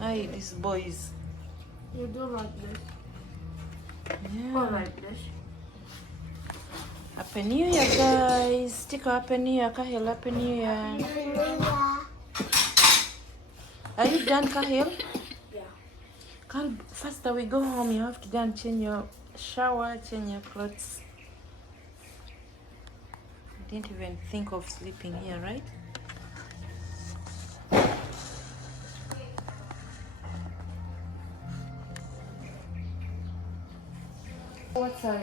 Hey, these boys. You do like this. Yeah. Or like this. Happy New Year, guys. Tico, Happy New Year. Kahil, Happy New Year. Are you done, Kahil? Yeah. Carl, faster we go home. You have to go and change your shower, change your clothes. You didn't even think of sleeping here, right?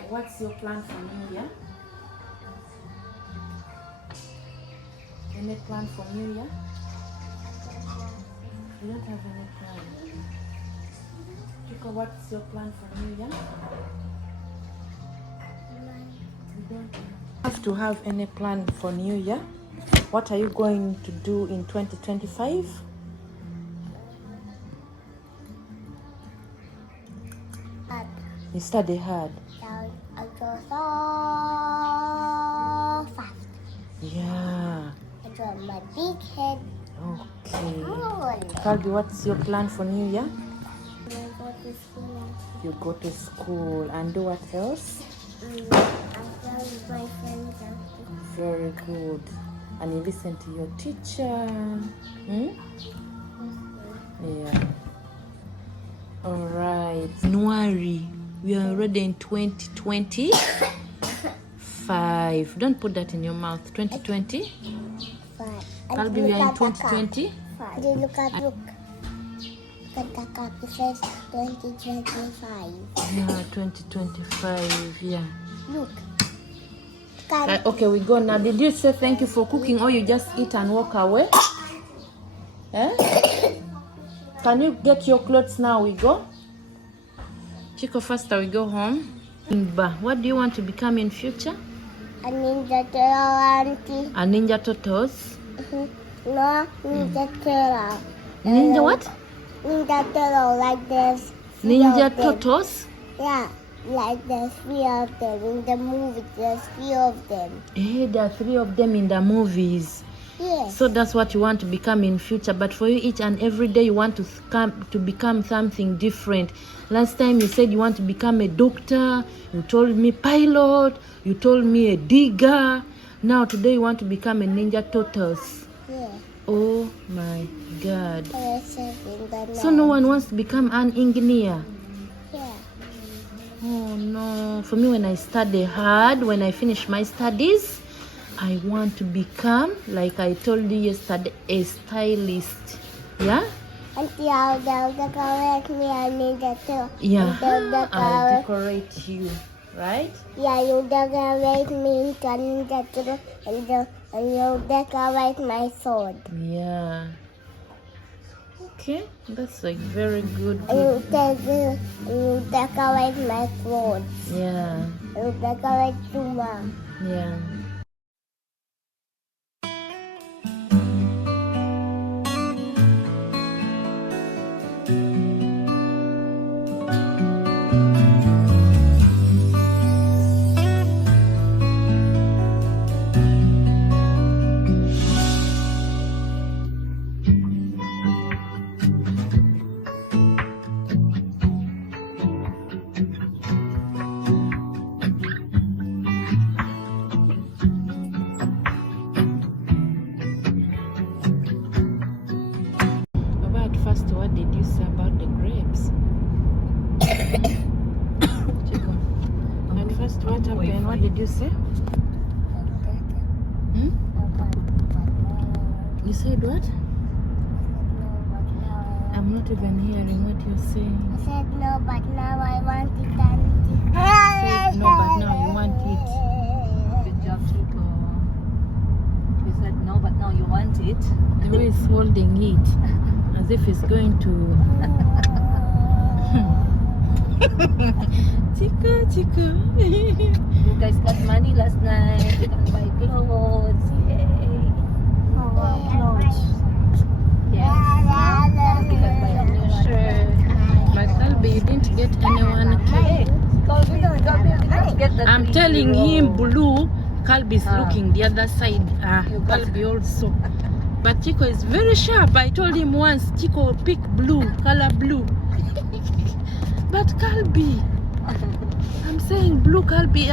What's your plan for New Year? Any plan for New Year? You don't have any plan. Chico, what's your plan for New Year? You don't have to have any plan for New Year. What are you going to do in 2025? You study hard. I draw so fast. Yeah. I draw my big head. Okay. Oh, Kalbi, what's your plan for New Year? I go to school. You go to school and do what else? I play with my friends. Very good. And you listen to your teacher. Hmm? Yeah. All right. January. We are already in 2025. Don't put that in your mouth. 2020. Kalbi, we are in 2020. Look at the clock. It says 2025. Yeah, 2025. Yeah. Look. Okay, we go now. Did you say thank you for cooking or you just eat and walk away? Eh? Can you get your clothes now? We go. Chico, faster we go home. What do you want to become in future? A ninja turtle auntie. A ninja turtles. No, ninja turtle. Ninja what? Ninja turtle like this. Ninja turtles? Yeah, like there's 3 of them in the movie. There's 3 of them. Hey, there are 3 of them in the movies. Yes. So that's what you want to become in future. But for you, each and every day you want to become something different. Last time you said you want to become a doctor. You told me pilot. You told me a digger. Now today you want to become a ninja turtles. Yeah. Oh my God. So So no one wants to become an engineer. Yeah. Oh no. For me, when I study hard, when I finish my studies, I want to become, like I told you yesterday, a stylist. Yeah? Auntie, I'll decorate me a ninja turtle. Yeah. I'll decorate. decorate you, right? Yeah, you decorate me into a ninja turtle and you decorate my sword. Yeah. Okay, that's like very good. You decorate my clothes. Yeah. You decorate Tuma. Yeah. First, what did you say about the grapes? Chico. At first, what happened? What did you say? Hmm? You said what? I'm not even hearing what you're saying. I said no, but now I want it. You said no, but now you want it. Good job, Chico. You said no, but now you want it. The way he's holding it, as if he's going to. Chico. You guys got money last night. You can buy clothes. Yay. Clothes. Yes. You can buy a new shirt. But Kalbi, you didn't get anyone a cake. I'm telling him, Blue, Kalbi is looking the other side. Kalbi also. But Chico is very sharp. I told him once, Chico, pick blue, color blue. But Calby, I'm saying blue, Calby.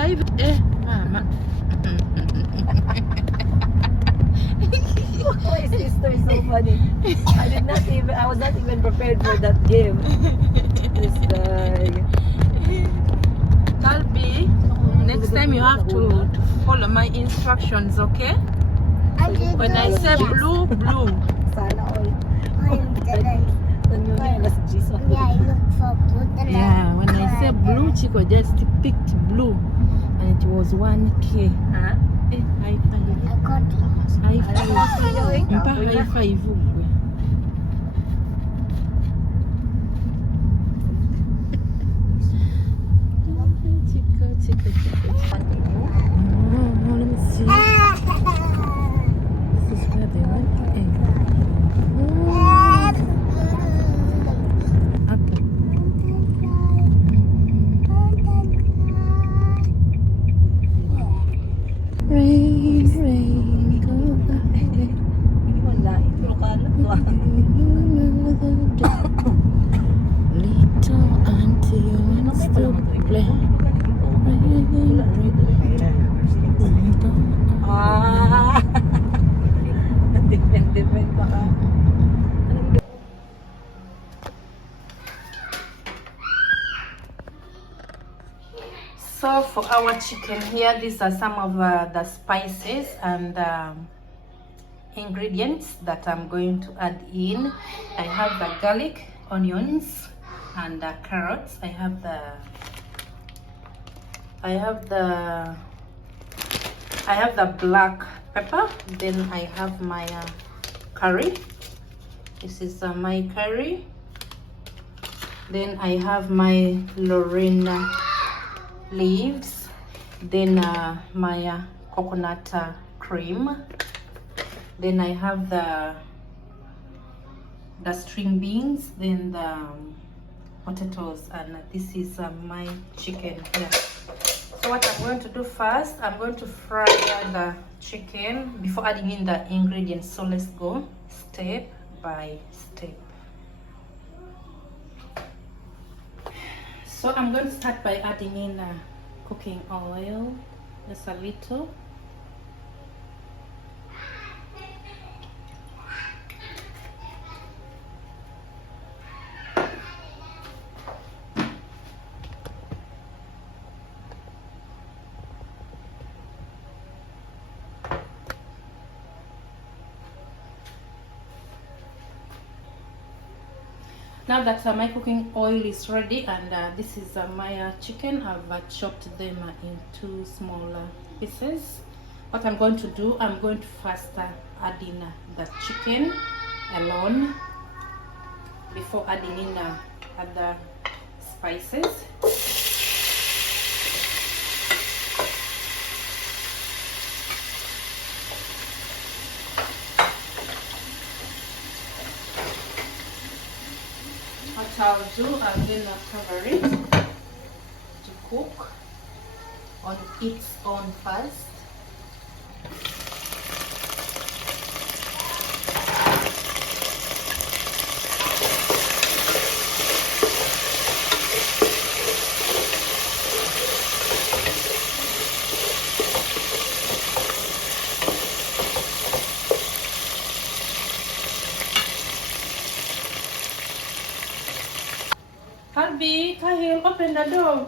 Mama. Why is this story so funny? I was not even prepared for that game. This guy. Calby, next time you have to follow my instructions, okay? When I say blue, blue. Sana all. Yeah, I look for blue. Yeah, when I say blue, Chico just picked blue. And it was 1K. Huh? High five. I got it. High five. Mpa high five ugwe. Chico. Oh, let me see. This is where they went to egg. Apple. Rain, go away. Wala. Pero kala ko. Little auntie wants to play. Ah! Different pa ka. So for our chicken here, these are some of the spices and ingredients that I'm going to add in. I have the garlic, onions, and carrots. I have the black pepper. Then I have my curry. This is my curry. Then I have my lorena leaves. Then my coconut cream. Then I have the string beans. Then the potatoes, and this is my chicken here. So what I'm going to do first, I'm going to fry the chicken before adding in the ingredients. So let's go step by step. So I'm going to start by adding in cooking oil, just a little. Now that my cooking oil is ready, and this is my chicken, I've chopped them into smaller pieces. What I'm going to do, I'm going to first add in the chicken alone before adding in other spices. What I'll do, I'm going to cover it to cook on its own first. Harvey, Kahil, open the door.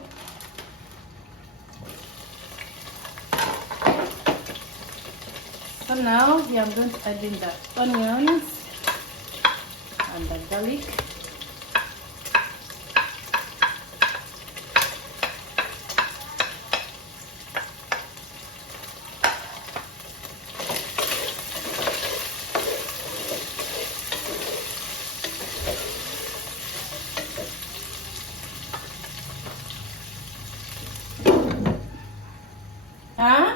So now here I'm going to add in the onions and the garlic. Huh?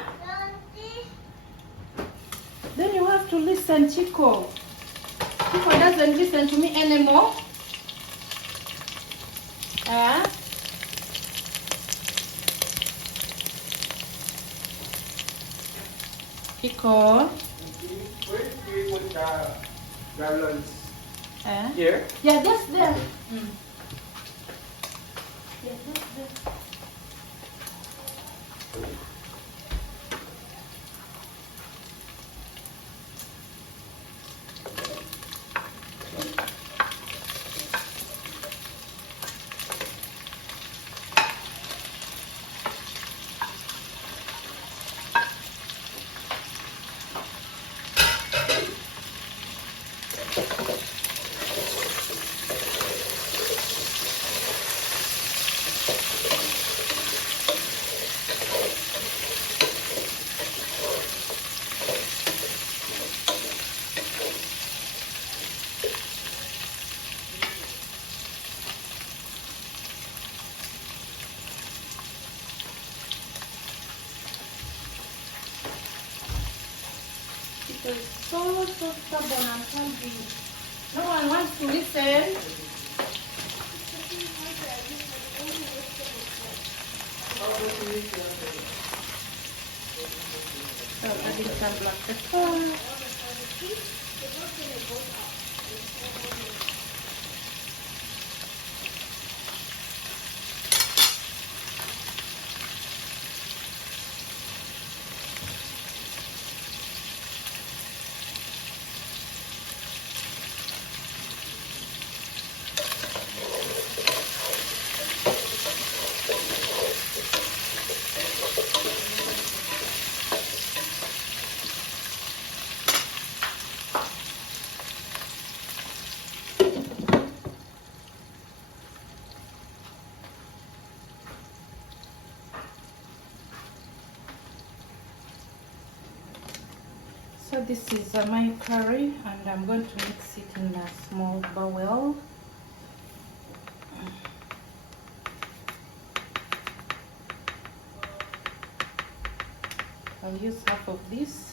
Then you have to listen, Chico. Chico doesn't listen to me anymore. Huh? Chico. Where do we put the garlands? Here? Yeah, just there. Mm. Yeah, just there. Because so stubborn and can't be. No one wants to listen. So adding some black pepper. So this is my curry, and I'm going to mix it in a small bowl. I'll use half of this.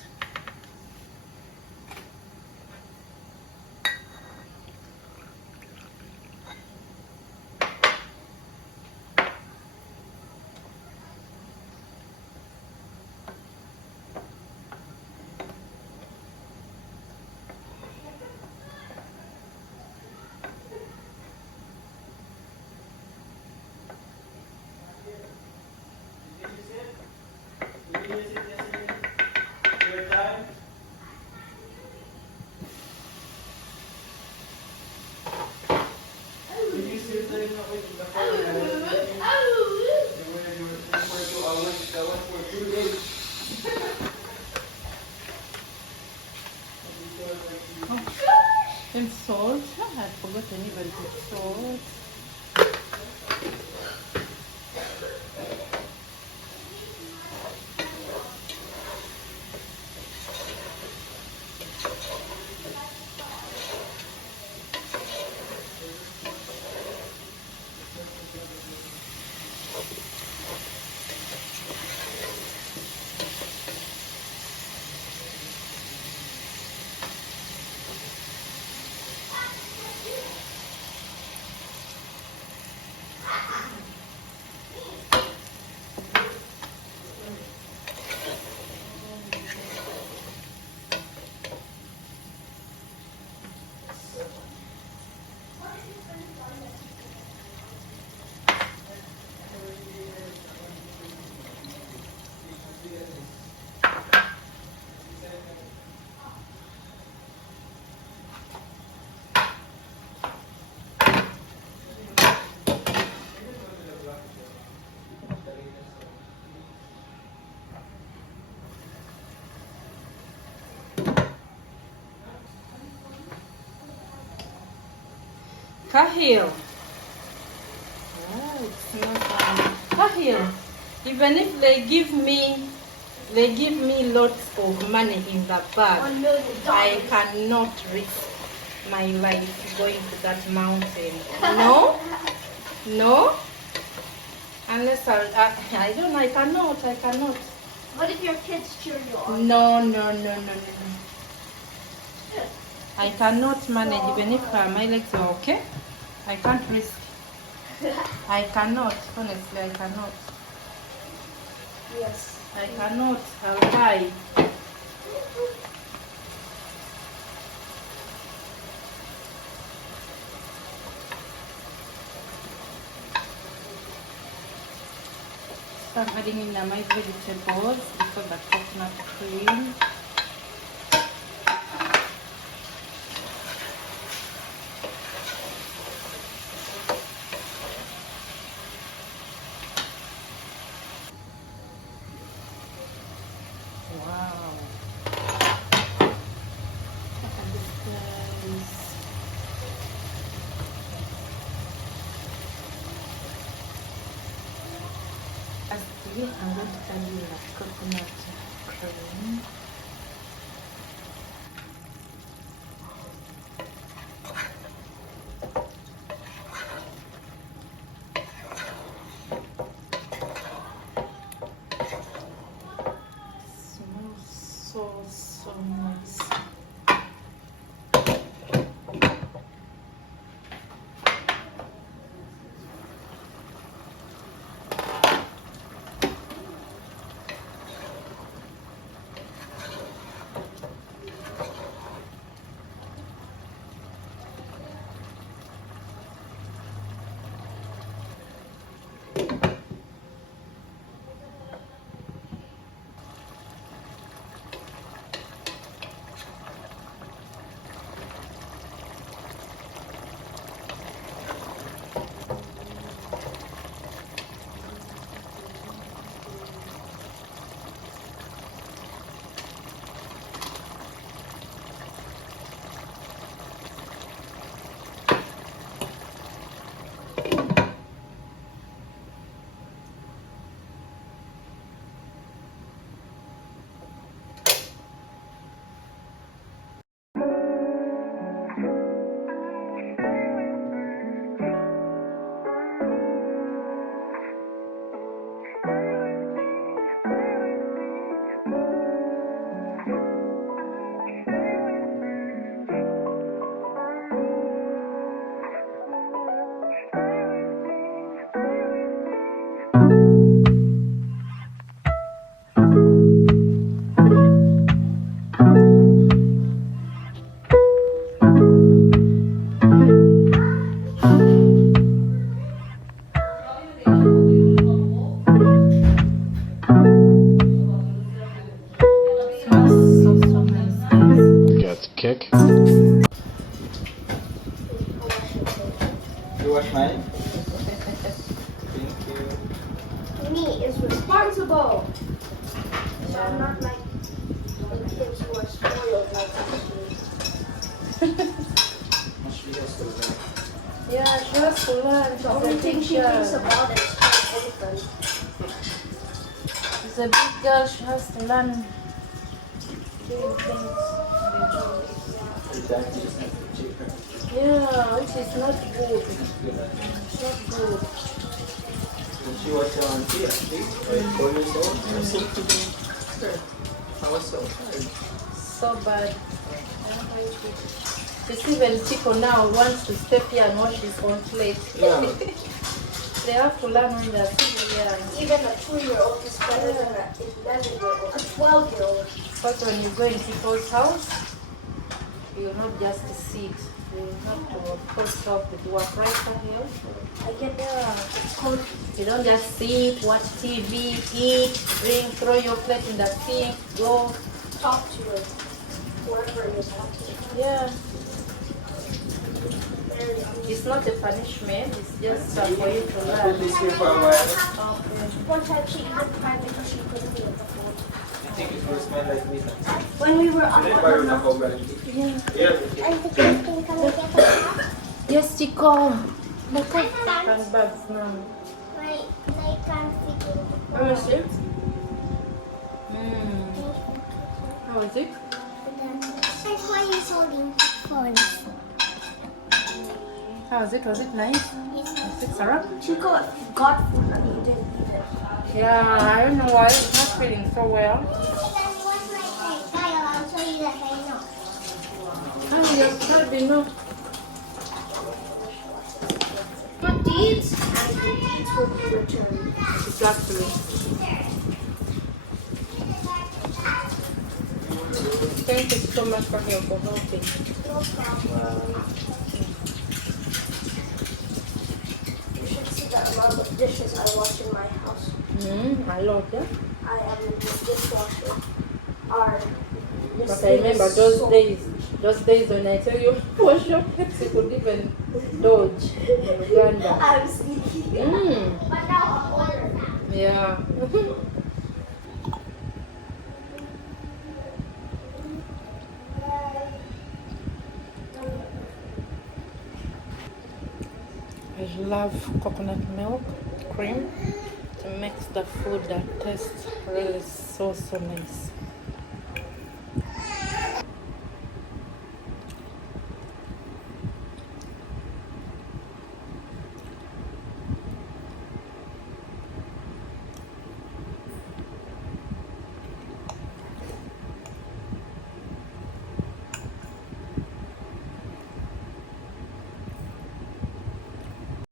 And salt. I've forgotten even to put salt. Kahil. Oh, it's not Kahil. Even if they give me lots of money in the bag, I cannot risk my life going to that mountain. No, no. Unless I don't. I cannot. What if your kids cheer you on? No. I cannot manage, even if my legs are okay. I can't risk. I cannot, honestly, I cannot. Yes. I cannot. I'll die. So I'm adding in my vegetables before the coconut cream. Wow. Look at this, guys. Actually, I'm going to add in the coconut cream. Smells so nice. So nice, guys. Got kick. You wash mine? Thank you. Me is responsible. So I'm not like the kids who are spoiled like Must be yesterday. Yeah, she has to learn. the only thing she thinks about is her boyfriend. She's a big girl. She has to learn doing things. Sometimes you just have to check her. Yeah, which is not good. It's not good. When she was on here, like 4 years old, I was so her. I was so tired. So bad. It's even Chico now wants to step here and wash his own plate. Yeah. They have to learn when they're still young. Even a 2-year-old is better than a 11-year-old, a 12-year-old. But when you go in people's house, you will not just sit. You have to, of course, help with work, right, Sahil? I get Yeah. cold. You don't just sit, watch TV, eat, drink, throw your plate in the sink, go. Talk to your whoever you're talking to. Yeah. It's not a punishment, it's just for you to Put learn. this here for a while. Okay. One time she even cried because she couldn't be at the phone. I think it will smell like meat. When we were up Then on why the would I mountain. go back? Yeah. Yeah. And the camping, can we get a cup? Yes, Chico. Look at can't. that bags now. My can't fit in the How is it? How is it? That's why he's holding phones. How is it? Was it nice? Was it syrup? Chico got food and he didn't eat it. Yeah, I don't know why. It's not feeling so well. I'll show you that I know. Oh, yes, probably no. Good deeds and good deeds will be returned. Exactly. Thank you so much for helping. No problem. You should see the amount of dishes I wash in my house. A lot, yeah? I am in the dishwasher. Our But I remember those days when I tell you wash your hips, you could even dodge in Uganda. I'm sneaky. But now I'm older now. Yeah. I love coconut milk cream to make the food that tastes really so nice.